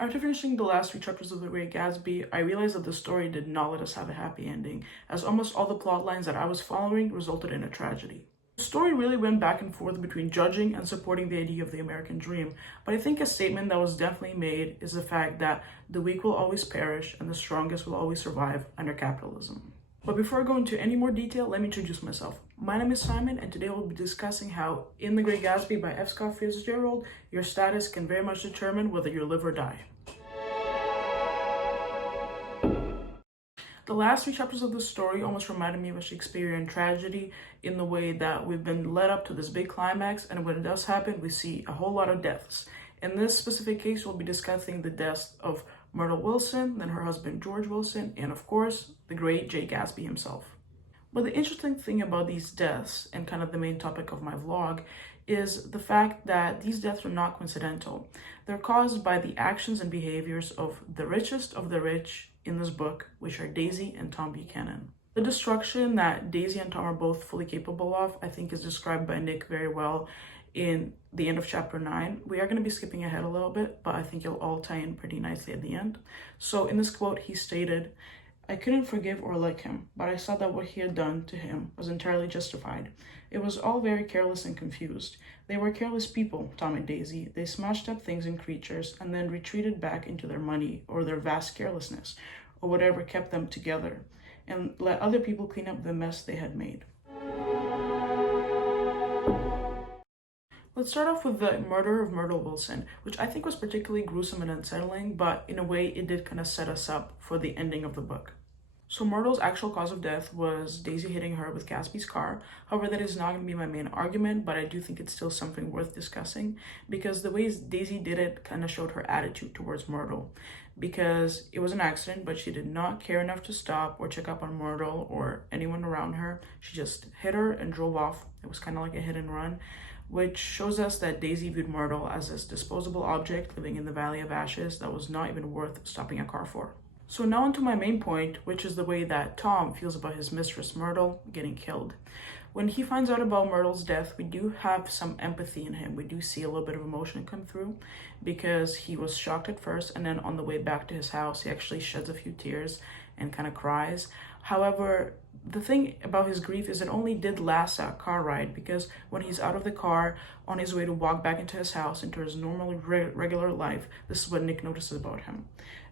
After finishing the last three chapters of The Great Gatsby, I realized that the story did not let us have a happy ending, as almost all the plot lines that I was following resulted in a tragedy. The story really went back and forth between judging and supporting the idea of the American dream, but I think a statement that was definitely made is the fact that the weak will always perish and the strongest will always survive under capitalism. But before I go into any more detail, let me introduce myself. My name is Simon, and today we'll be discussing how in The Great Gatsby by F. Scott Fitzgerald, your status can very much determine whether you live or die. The last three chapters of the story almost reminded me of a Shakespearean tragedy in the way that we've been led up to this big climax, and when it does happen, we see a whole lot of deaths. In this specific case, we'll be discussing the deaths of Myrtle Wilson, then her husband George Wilson, and of course, the great Jay Gatsby himself. But the interesting thing about these deaths, and kind of the main topic of my vlog, is the fact that these deaths are not coincidental. They're caused by the actions and behaviors of the richest of the rich in this book, which are Daisy and Tom Buchanan. The destruction that Daisy and Tom are both fully capable of, I think, is described by Nick very well in the end of chapter 9. We are going to be skipping ahead a little bit, but I think it'll all tie in pretty nicely at the end. So in this quote, he stated, "I couldn't forgive or like him, but I saw that what he had done to him was entirely justified. It was all very careless and confused. They were careless people, Tom and Daisy. They smashed up things and creatures and then retreated back into their money or their vast carelessness or whatever kept them together and let other people clean up the mess they had made." Let's start off with the murder of Myrtle Wilson, which I think was particularly gruesome and unsettling, but in a way it did kind of set us up for the ending of the book. So Myrtle's actual cause of death was Daisy hitting her with Gatsby's car. However, that is not going to be my main argument, but I do think it's still something worth discussing because the ways Daisy did it kind of showed her attitude towards Myrtle. Because it was an accident, but she did not care enough to stop or check up on Myrtle or anyone around her. She just hit her and drove off. It was kind of like a hit and run, which shows us that Daisy viewed Myrtle as this disposable object living in the Valley of Ashes that was not even worth stopping a car for. So now onto my main point, which is the way that Tom feels about his mistress Myrtle getting killed. When he finds out about Myrtle's death, we do have some empathy in him. We do see a little bit of emotion come through because he was shocked at first, and then on the way back to his house, he actually sheds a few tears and kind of cries. However, the thing about his grief is it only did last that car ride, because when he's out of the car on his way to walk back into his house, into his normal regular life, this is what Nick notices about him.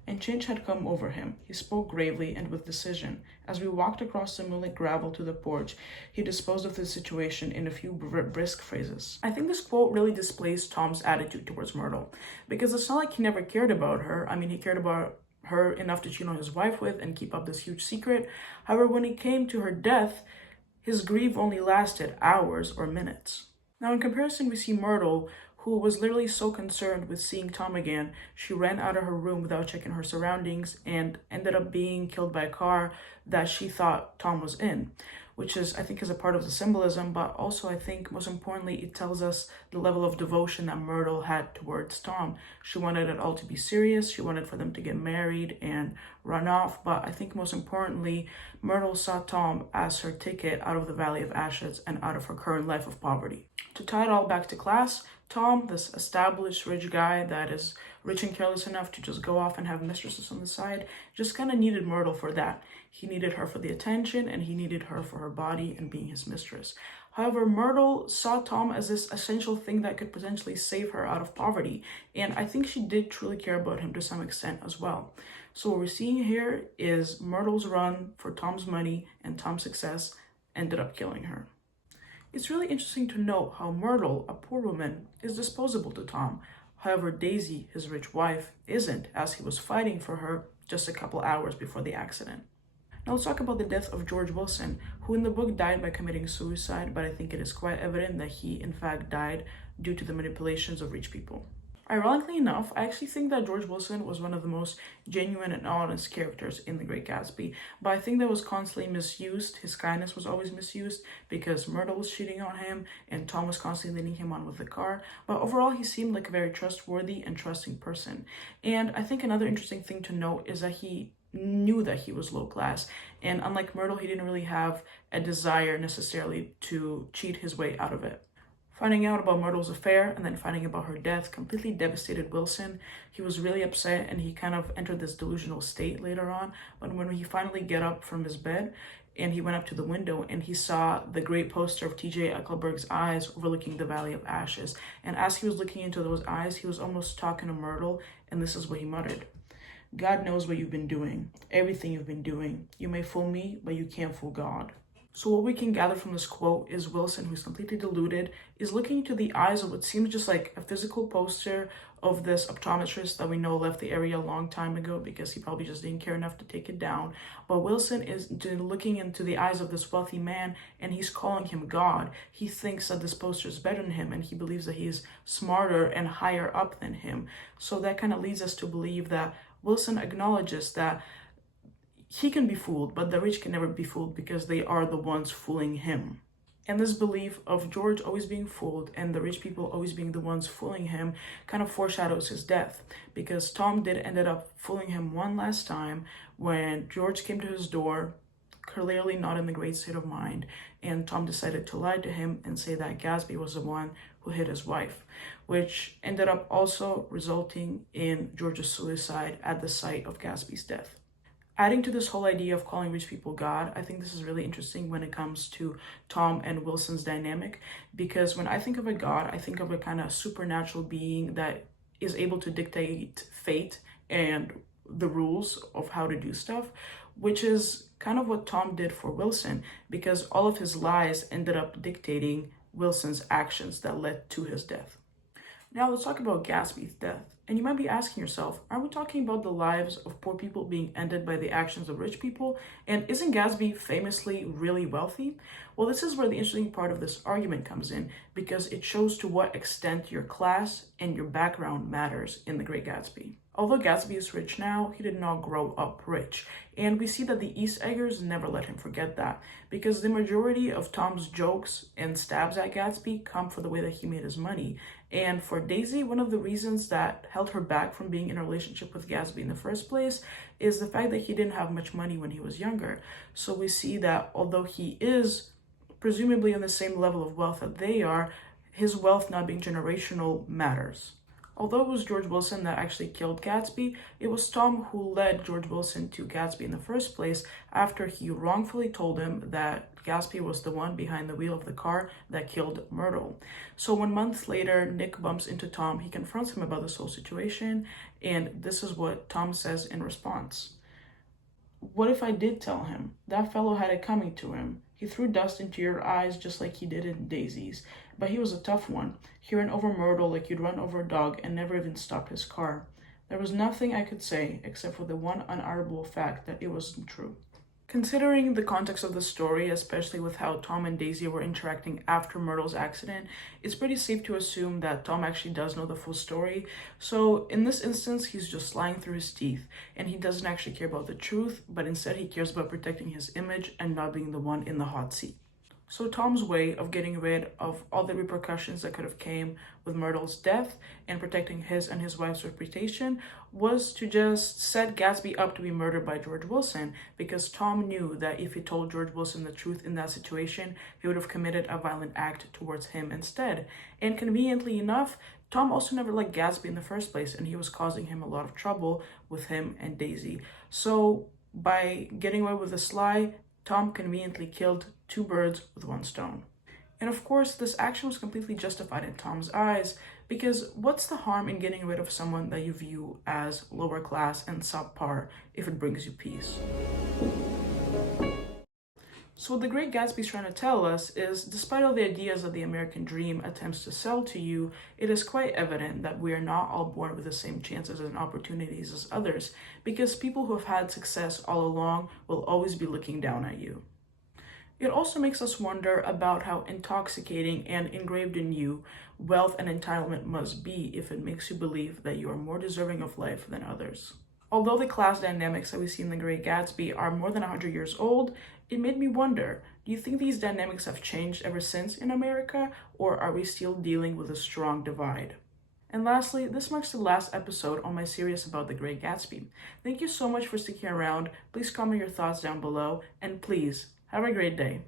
"And change had come over him. He spoke gravely and with decision. As we walked across the moonlit gravel to the porch, he disposed of the situation in a few brisk phrases." I think this quote really displays Tom's attitude towards Myrtle, because it's not like he never cared about her. I mean, he cared about her enough to cheat on his wife with and keep up this huge secret. However, when it came to her death, his grief only lasted hours or minutes. Now, in comparison, we see Myrtle, who was literally so concerned with seeing Tom again, she ran out of her room without checking her surroundings and ended up being killed by a car that she thought Tom was in, which I think is a part of the symbolism, but also I think most importantly, it tells us the level of devotion that Myrtle had towards Tom. She wanted it all to be serious. She wanted for them to get married and run off, but I think most importantly, Myrtle saw Tom as her ticket out of the Valley of Ashes and out of her current life of poverty. To tie it all back to class, Tom, this established rich guy that is rich and careless enough to just go off and have mistresses on the side, just kind of needed Myrtle for that. He needed her for the attention, and he needed her for her body and being his mistress. However, Myrtle saw Tom as this essential thing that could potentially save her out of poverty, and I think she did truly care about him to some extent as well. So what we're seeing here is Myrtle's run for Tom's money and Tom's success ended up killing her. It's really interesting to note how Myrtle, a poor woman, is disposable to Tom. However, Daisy, his rich wife, isn't, as he was fighting for her just a couple hours before the accident. Now let's talk about the death of George Wilson, who in the book died by committing suicide, but I think it is quite evident that he in fact died due to the manipulations of rich people. Ironically enough, I actually think that George Wilson was one of the most genuine and honest characters in The Great Gatsby, but I think that was constantly misused. His kindness was always misused because Myrtle was cheating on him and Tom was constantly leading him on with the car, but overall he seemed like a very trustworthy and trusting person. And I think another interesting thing to note is that he knew that he was low class, and unlike Myrtle, he didn't really have a desire necessarily to cheat his way out of it. Finding out about Myrtle's affair and then finding about her death completely devastated Wilson. He was really upset and he kind of entered this delusional state later on. But when he finally got up from his bed and he went up to the window and he saw the great poster of T.J. Eckleberg's eyes overlooking the Valley of Ashes. And as he was looking into those eyes, he was almost talking to Myrtle, and this is what he muttered. God knows what you've been doing, everything you've been doing. You may fool me, but you can't fool God. So what we can gather from this quote is Wilson, who's completely deluded, is looking into the eyes of what seems just like a physical poster of this optometrist that we know left the area a long time ago because he probably just didn't care enough to take it down. But Wilson is looking into the eyes of this wealthy man and he's calling him God. He thinks that this poster is better than him and he believes that he's smarter and higher up than him. So that kind of leads us to believe that Wilson acknowledges that he can be fooled, but the rich can never be fooled because they are the ones fooling him. And this belief of George always being fooled and the rich people always being the ones fooling him kind of foreshadows his death, because Tom did ended up fooling him one last time when George came to his door, clearly not in a great state of mind, and Tom decided to lie to him and say that Gatsby was the one who hit his wife, which ended up also resulting in George's suicide at the site of Gatsby's death. Adding to this whole idea of calling rich people God, I think this is really interesting when it comes to Tom and Wilson's dynamic, because when I think of a God, I think of a kind of supernatural being that is able to dictate fate and the rules of how to do stuff, which is kind of what Tom did for Wilson, because all of his lies ended up dictating Wilson's actions that led to his death. Now let's talk about Gatsby's death. And you might be asking yourself, are we talking about the lives of poor people being ended by the actions of rich people? And isn't Gatsby famously really wealthy? Well, this is where the interesting part of this argument comes in, because it shows to what extent your class and your background matters in The Great Gatsby. Although Gatsby is rich now, he did not grow up rich. And we see that the East Eggers never let him forget that, because the majority of Tom's jokes and stabs at Gatsby come from the way that he made his money. And for Daisy, one of the reasons that held her back from being in a relationship with Gatsby in the first place is the fact that he didn't have much money when he was younger. So we see that although he is presumably on the same level of wealth that they are, his wealth not being generational matters. Although it was George Wilson that actually killed Gatsby, it was Tom who led George Wilson to Gatsby in the first place after he wrongfully told him that Gatsby was the one behind the wheel of the car that killed Myrtle. So 1 month later, Nick bumps into Tom. He confronts him about this whole situation, and this is what Tom says in response. What if I did tell him? That fellow had it coming to him. He threw dust into your eyes just like he did in Daisy's. But he was a tough one. He ran over Myrtle like you'd run over a dog and never even stopped his car. There was nothing I could say except for the one unarguable fact that it wasn't true. Considering the context of the story, especially with how Tom and Daisy were interacting after Myrtle's accident, it's pretty safe to assume that Tom actually does know the full story. So in this instance, he's just lying through his teeth, and he doesn't actually care about the truth, but instead he cares about protecting his image and not being the one in the hot seat. So Tom's way of getting rid of all the repercussions that could have came with Myrtle's death and protecting his and his wife's reputation was to just set Gatsby up to be murdered by George Wilson, because Tom knew that if he told George Wilson the truth in that situation, he would have committed a violent act towards him instead. And conveniently enough, Tom also never liked Gatsby in the first place, and he was causing him a lot of trouble with him and Daisy. So by getting away with this lie, Tom conveniently killed 2 birds with 1 stone. And of course, this action was completely justified in Tom's eyes, because what's the harm in getting rid of someone that you view as lower class and subpar if it brings you peace? So what The Great Gatsby is trying to tell us is, despite all the ideas that the American dream attempts to sell to you, it is quite evident that we are not all born with the same chances and opportunities as others, because people who have had success all along will always be looking down at you. It also makes us wonder about how intoxicating and engraved in you wealth and entitlement must be if it makes you believe that you are more deserving of life than others. Although the class dynamics that we see in The Great Gatsby are more than 100 years old, it made me wonder, do you think these dynamics have changed ever since in America, or are we still dealing with a strong divide? And lastly, this marks the last episode on my series about The Great Gatsby. Thank you so much for sticking around. Please comment your thoughts down below, and please, have a great day.